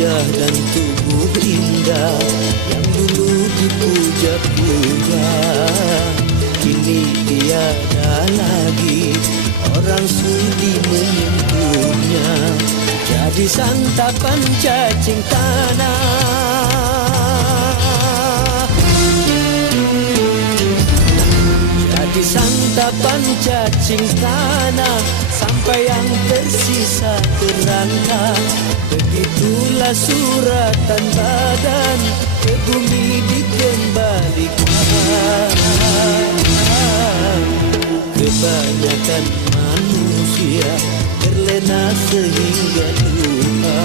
wajah dan tubuh indah yang dulu dipuja-puja, kini tiada lagi orang sudi menyentuhnya. Jadi santapan cacing tanah, jadi santapan cacing tanah, sampai yang tersisa terangkat. Begitulah suratan badan ke bumi dikembalikan. Kebanyakan manusia terlena sehingga lupa.